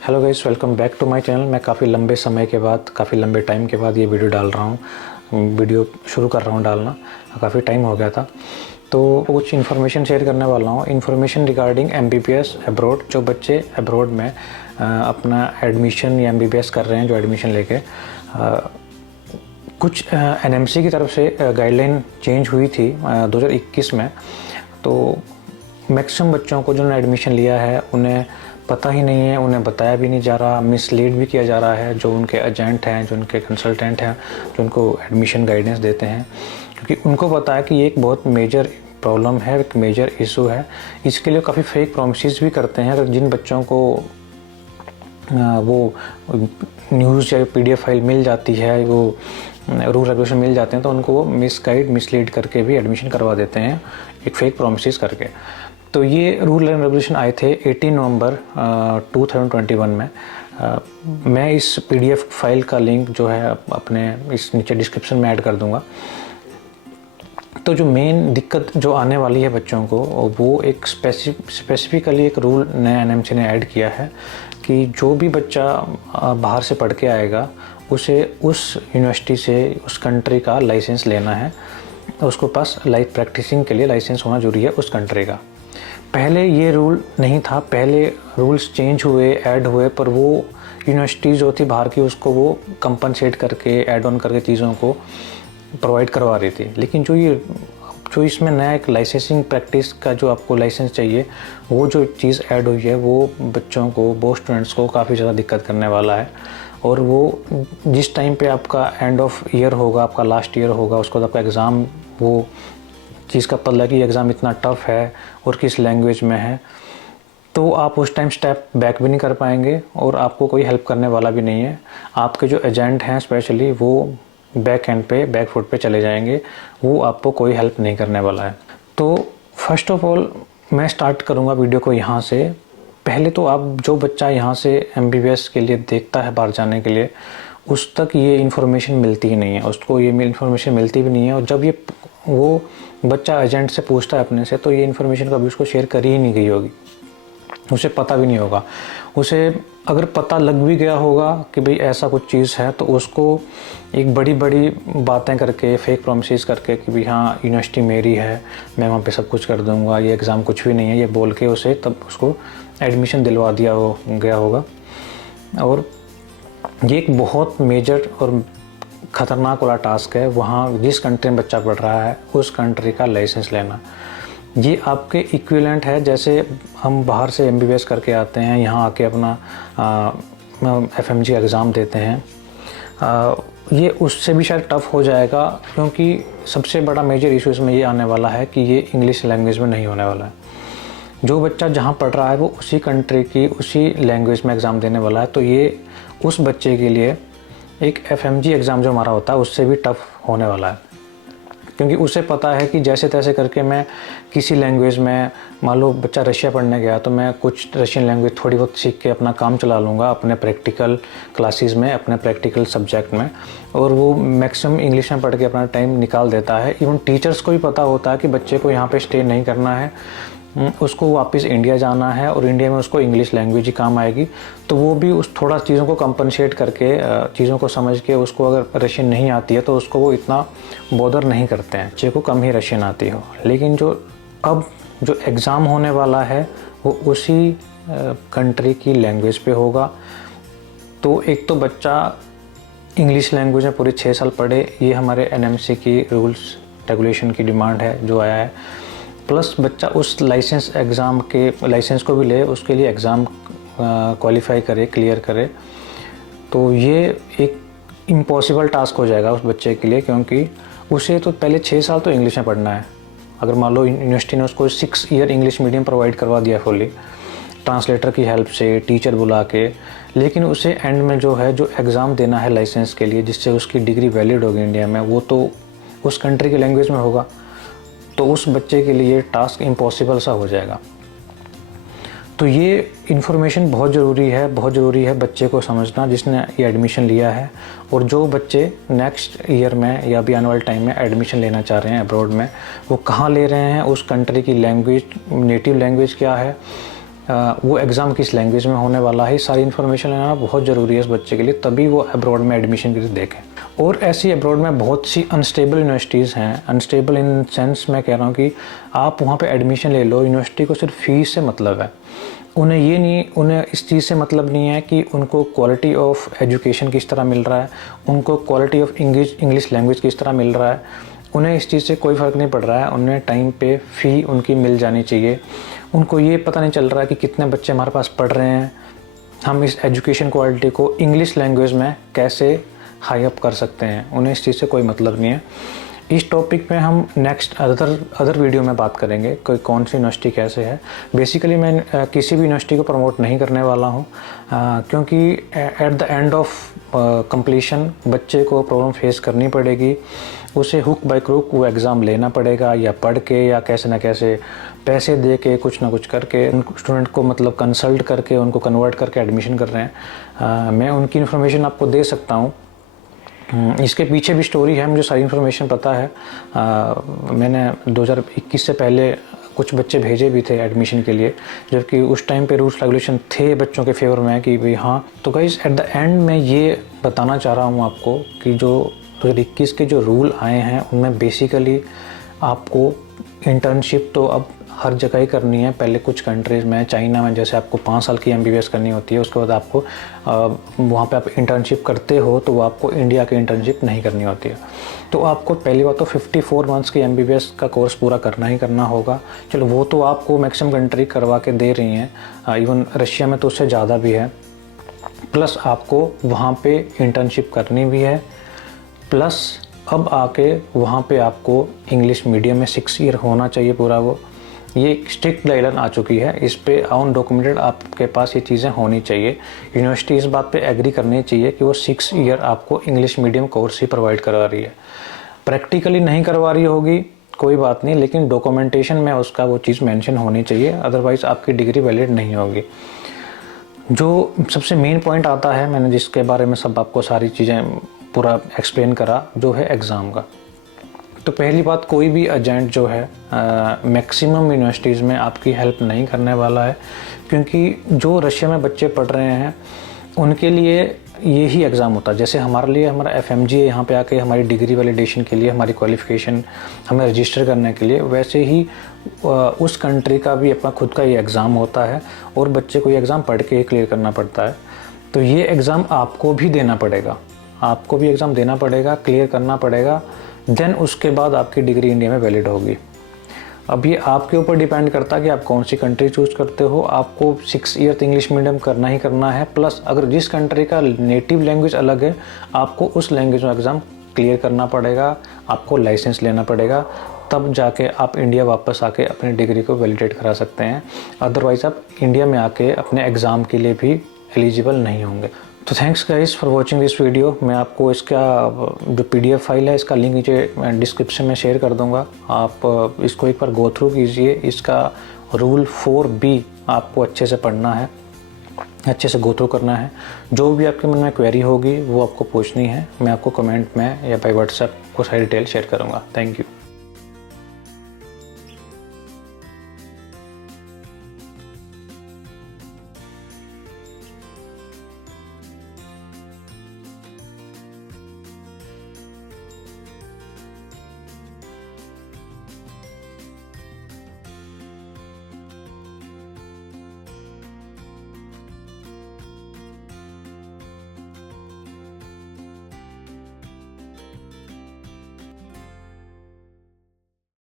Hello guys, welcome back to my channel. मैं काफ़ी लंबे समय के बाद, काफ़ी लंबे टाइम के बाद ये वीडियो डाल रहा हूँ, वीडियो शुरू कर रहा हूँ डालना। काफ़ी टाइम हो गया था, तो कुछ इन्फॉर्मेशन शेयर करने वाला हूँ। Information regarding MBBS abroad. जो बच्चे अब्रॉड में अपना एडमिशन या एमबीबीएस कर रहे हैं, जो एडमिशन लेके कुछ एनएमसी की तरफ से गाइडलाइन चेंज हुई थी 2021 में। तो मैक्सिमम बच्चों को जिन्होंने एडमिशन लिया है उन्हें पता ही नहीं है, उन्हें बताया भी नहीं जा रहा, मिसलीड भी किया जा रहा है। जो उनके एजेंट हैं, जो उनके कंसल्टेंट हैं, जो उनको एडमिशन गाइडेंस देते हैं, क्योंकि उनको पता है कि ये एक बहुत मेजर प्रॉब्लम है, एक मेजर इशू है। इसके लिए काफ़ी फेक प्रॉमिसेस भी करते हैं। अगर जिन बच्चों को वो न्यूज़ या पीडीएफ फाइल मिल जाती है, वो रूल रेगुलेशन मिल जाते हैं, तो उनको वो मिसलीड करके भी एडमिशन करवा देते हैं, एक फेक प्रॉमिसेस करके। तो ये रूल एंड रेगुलेशन आए थे 18 नवंबर 2021 में। मैं इस पीडीएफ फाइल का लिंक जो है अपने इस नीचे डिस्क्रिप्शन में ऐड कर दूंगा। तो जो मेन दिक्कत जो आने वाली है बच्चों को, वो एक स्पेसिफिकली एक रूल नया एनएमसी ने ऐड किया है कि जो भी बच्चा बाहर से पढ़ के आएगा उसे उस यूनिवर्सिटी से, उस कंट्री का लाइसेंस लेना है। उसको पास लाइफ प्रैक्टिसिंग के लिए लाइसेंस होना जरूरी है उस कंट्री का। पहले ये रूल नहीं था, पहले रूल्स चेंज हुए, ऐड हुए, पर वो यूनिवर्सिटी जो थी बाहर की उसको वो कंपनसेट करके, ऐड ऑन करके चीज़ों को प्रोवाइड करवा रही थी। लेकिन जो इसमें नया एक लाइसेंसिंग प्रैक्टिस का जो आपको लाइसेंस चाहिए, वो जो चीज़ ऐड हुई है, वो बच्चों को, वो स्टूडेंट्स को काफ़ी ज़्यादा दिक्कत करने वाला है। और वो जिस टाइम पे आपका एंड ऑफ ईयर होगा, आपका लास्ट ईयर होगा, उसके बाद आपका एग्ज़ाम, वो चीज़ का पता लगा कि एग्ज़ाम इतना टफ़ है और किस लैंग्वेज में है, तो आप उस टाइम स्टेप बैक भी नहीं कर पाएंगे और आपको कोई हेल्प करने वाला भी नहीं है। आपके जो एजेंट हैं स्पेशली, वो बैक एंड पे, बैक फुट पे चले जाएंगे, वो आपको कोई हेल्प नहीं करने वाला है। तो फर्स्ट ऑफ ऑल मैं स्टार्ट करूँगा वीडियो को यहाँ से। पहले तो आप, जो बच्चा यहाँ से एमबीबीएस के लिए देखता है बाहर जाने के लिए, उस तक ये इन्फॉर्मेशन मिलती ही नहीं है, उसको ये इन्फॉर्मेशन मिलती भी नहीं है। और जब ये वो बच्चा एजेंट से पूछता है अपने से, तो ये इन्फॉर्मेशन कभी उसको शेयर करी ही नहीं गई होगी, उसे पता भी नहीं होगा। उसे अगर पता लग भी गया होगा कि भाई ऐसा कुछ चीज़ है, तो उसको एक बड़ी बड़ी बातें करके, फेक प्रॉमिसेस करके कि भाई हाँ यूनिवर्सिटी मेरी है, मैं वहाँ पे सब कुछ कर दूँगा, ये एग्ज़ाम कुछ भी नहीं है, ये बोल के उसे तब उसको एडमिशन दिलवा दिया गया होगा। और ये एक बहुत मेजर और ख़तरनाक वाला टास्क है, वहाँ जिस कंट्री में बच्चा पढ़ रहा है उस कंट्री का लाइसेंस लेना। ये आपके इक्विवेलेंट है, जैसे हम बाहर से एमबीबीएस करके आते हैं, यहाँ आके अपना एफएमजी एग्ज़ाम देते हैं। ये उससे भी शायद टफ़ हो जाएगा, क्योंकि सबसे बड़ा मेजर इशू इसमें ये आने वाला है कि ये इंग्लिश लैंग्वेज में नहीं होने वाला है। जो बच्चा जहाँ पढ़ रहा है वो उसी कंट्री की, उसी लैंग्वेज में एग्ज़ाम देने वाला है। तो ये उस बच्चे के लिए एक एफएमजी एग्ज़ाम जो हमारा होता है उससे भी टफ़ होने वाला है, क्योंकि उसे पता है कि जैसे तैसे करके मैं किसी लैंग्वेज में, मान लो बच्चा रशिया पढ़ने गया, तो मैं कुछ रशियन लैंग्वेज थोड़ी बहुत सीख के अपना काम चला लूँगा अपने प्रैक्टिकल क्लासेस में, अपने प्रैक्टिकल सब्जेक्ट में। और वो मैक्सिमम इंग्लिश में पढ़ के अपना टाइम निकाल देता है। इवन टीचर्स को भी पता होता है कि बच्चे को यहाँ पे स्टे नहीं करना है, उसको वापस इंडिया जाना है, और इंडिया में उसको इंग्लिश लैंग्वेज ही काम आएगी। तो वो भी उस थोड़ा चीज़ों को कंपनसेट करके, चीज़ों को समझ के, उसको अगर रशियन नहीं आती है तो उसको वो इतना बॉदर नहीं करते हैं, बच्चे को कम ही रशियन आती हो। लेकिन जो एग्ज़ाम होने वाला है वो उसी कंट्री की लैंग्वेज पे होगा। तो एक तो बच्चा इंग्लिश लैंग्वेज में पूरे 6 साल पढ़े, ये हमारे एनएमसी की रूल्स रेगुलेशन की डिमांड है जो आया है। प्लस बच्चा उस लाइसेंस एग्ज़ाम के लाइसेंस को भी ले, उसके लिए एग्ज़ाम क्वालिफाई करे, क्लियर करे। तो ये एक इम्पॉसिबल टास्क हो जाएगा उस बच्चे के लिए, क्योंकि उसे तो पहले 6 साल तो इंग्लिश में पढ़ना है। अगर मान लो यूनिवर्सिटी ने उसको 6 ईयर इंग्लिश मीडियम प्रोवाइड करवा दिया फुली, ट्रांसलेटर की हेल्प से, टीचर बुला के, लेकिन उसे एंड में जो है, जो एग्ज़ाम देना है लाइसेंस के लिए, जिससे उसकी डिग्री वैलिड होगी इंडिया में, वो तो उस कंट्री की लैंग्वेज में होगा। तो उस बच्चे के लिए टास्क इम्पॉसिबल सा हो जाएगा। तो ये इन्फॉर्मेशन बहुत ज़रूरी है बच्चे को समझना, जिसने ये एडमिशन लिया है। और जो बच्चे नेक्स्ट ईयर में या भी आने वाले टाइम में एडमिशन लेना चाह रहे हैं अब्रॉड में, वो कहाँ ले रहे हैं, उस कंट्री की लैंग्वेज, नेटिव लैंग्वेज क्या है, वो एग्ज़ाम किस लैंग्वेज में होने वाला है, सारी इन्फॉर्मेशन लेना बहुत ज़रूरी है इस बच्चे के लिए, तभी वो अब्रॉड में एडमिशन के लिए देखें। और ऐसी अब्रॉड में बहुत सी अनस्टेबल यूनिवर्सिटीज़ हैं। अनस्टेबल इन सेंस मैं कह रहा हूँ कि आप वहाँ पे एडमिशन ले लो, यूनिवर्सिटी को सिर्फ फ़ीस से मतलब है, उन्हें इस चीज़ से मतलब नहीं है कि उनको क्वालिटी ऑफ एजुकेशन किस तरह मिल रहा है, उनको क्वालिटी ऑफ इंग्लिश लैंग्वेज किस तरह मिल रहा है, उन्हें इस चीज़ से कोई फ़र्क नहीं पड़ रहा है। उन्हें टाइम पे फ़ी उनकी मिल जानी चाहिए। उनको ये पता नहीं चल रहा है कि कितने बच्चे हमारे पास पढ़ रहे हैं, हम इस एजुकेशन क्वालिटी को इंग्लिश लैंग्वेज में कैसे हाई अप कर सकते हैं, उन्हें इस चीज़ से कोई मतलब नहीं है। इस टॉपिक पे हम नेक्स्ट अदर वीडियो में बात करेंगे कोई कौन सी यूनिवर्सिटी कैसे है। बेसिकली मैं किसी भी यूनिवर्सिटी को प्रमोट नहीं करने वाला हूँ, क्योंकि at the end of completion बच्चे को प्रॉब्लम फेस करनी पड़ेगी, उसे हुक बाय क्रुक वो एग्ज़ाम लेना पड़ेगा, या पढ़ के या कैसे ना कैसे पैसे दे के कुछ ना कुछ करके स्टूडेंट को मतलब कंसल्ट करके उनको कन्वर्ट करके एडमिशन कर रहे हैं। मैं उनकी इन्फॉर्मेशन आपको दे सकता हूँ, इसके पीछे भी स्टोरी है, मुझे सारी इन्फॉर्मेशन पता है। मैंने 2021 से पहले कुछ बच्चे भेजे भी थे एडमिशन के लिए, जबकि उस टाइम पे रूल्स रेगुलेशन थे बच्चों के फेवर में कि भाई हाँ। तो गाइस एट द एंड मैं ये बताना चाह रहा हूँ आपको कि जो 2021 के जो रूल आए हैं उनमें बेसिकली आपको इंटर्नशिप तो अब हर जगह ही करनी है। पहले कुछ कंट्रीज़ में, चाइना में जैसे आपको 5 साल की MBBS करनी होती है, उसके बाद आपको वहाँ पे आप इंटर्नशिप करते हो तो वो आपको इंडिया की इंटर्नशिप नहीं करनी होती है। तो आपको पहली बात तो 54 मंथ्स की MBBS का कोर्स पूरा करना ही करना होगा। चलो वो तो आपको मैक्सिमम कंट्री करवा के दे रही हैं, इवन रशिया में तो उससे ज़्यादा भी है। प्लस आपको वहाँ पर इंटर्नशिप करनी भी है, प्लस अब आके वहाँ पे आपको इंग्लिश मीडियम में 6 ईयर होना चाहिए पूरा। वो ये एक स्ट्रिक्ट गाइडलाइन आ चुकी है, इस पे ऑन डॉक्यूमेंटेड आपके पास ये चीज़ें होनी चाहिए। यूनिवर्सिटी इस बात पे एग्री करनी चाहिए कि वो 6 ईयर आपको इंग्लिश मीडियम कोर्स ही प्रोवाइड करवा रही है। प्रैक्टिकली नहीं करवा रही होगी कोई बात नहीं, लेकिन डॉक्यूमेंटेशन में उसका वो चीज़ मेंशन होनी चाहिए, अदरवाइज़ आपकी डिग्री वैलिड नहीं होगी। जो सबसे मेन पॉइंट आता है, मैंने जिसके बारे में सब आपको सारी चीज़ें पूरा एक्सप्लेन करा, जो है एग्ज़ाम का। तो पहली बात, कोई भी एजेंट जो है मैक्सिमम यूनिवर्सिटीज़ में आपकी हेल्प नहीं करने वाला है, क्योंकि जो रशिया में बच्चे पढ़ रहे हैं उनके लिए यही एग्ज़ाम होता है। जैसे हमारे लिए हमारा FMG है यहाँ पे आके हमारी डिग्री वैलिडेशन के लिए, हमारी क्वालिफ़िकेशन हमें रजिस्टर करने के लिए, वैसे ही उस कंट्री का भी अपना खुद का ये एग्ज़ाम होता है और बच्चे को ये एग्ज़ाम पढ़ के ही क्लियर करना पड़ता है। तो ये एग्ज़ाम आपको भी देना पड़ेगा, आपको भी एग्ज़ाम देना पड़ेगा, क्लियर करना पड़ेगा, देन उसके बाद आपकी डिग्री इंडिया में वैलिड होगी। अब ये आपके ऊपर डिपेंड करता है कि आप कौन सी कंट्री चूज़ करते हो। आपको 6 ईयर तो इंग्लिश मीडियम करना ही करना है, प्लस अगर जिस कंट्री का नेटिव लैंग्वेज अलग है आपको उस लैंग्वेज में एग्ज़ाम क्लियर करना पड़ेगा, आपको लाइसेंस लेना पड़ेगा, तब जाके आप इंडिया वापस आके अपनी डिग्री को वैलिडेट करा सकते हैं। अदरवाइज़ आप इंडिया में आके अपने एग्ज़ाम के लिए भी एलिजिबल नहीं होंगे। तो thanks guys for watching this video. मैं आपको इसका जो PDF फाइल है इसका लिंक नीचे डिस्क्रिप्शन में शेयर कर दूंगा, आप इसको एक बार गो थ्रू कीजिए। इसका रूल 4B आपको अच्छे से पढ़ना है, अच्छे से गो थ्रू करना है। जो भी आपके मन में क्वेरी होगी वो आपको पूछनी है, मैं आपको कमेंट में या बाय WhatsApp को सारी डिटेल शेयर करूँगा। Thank you.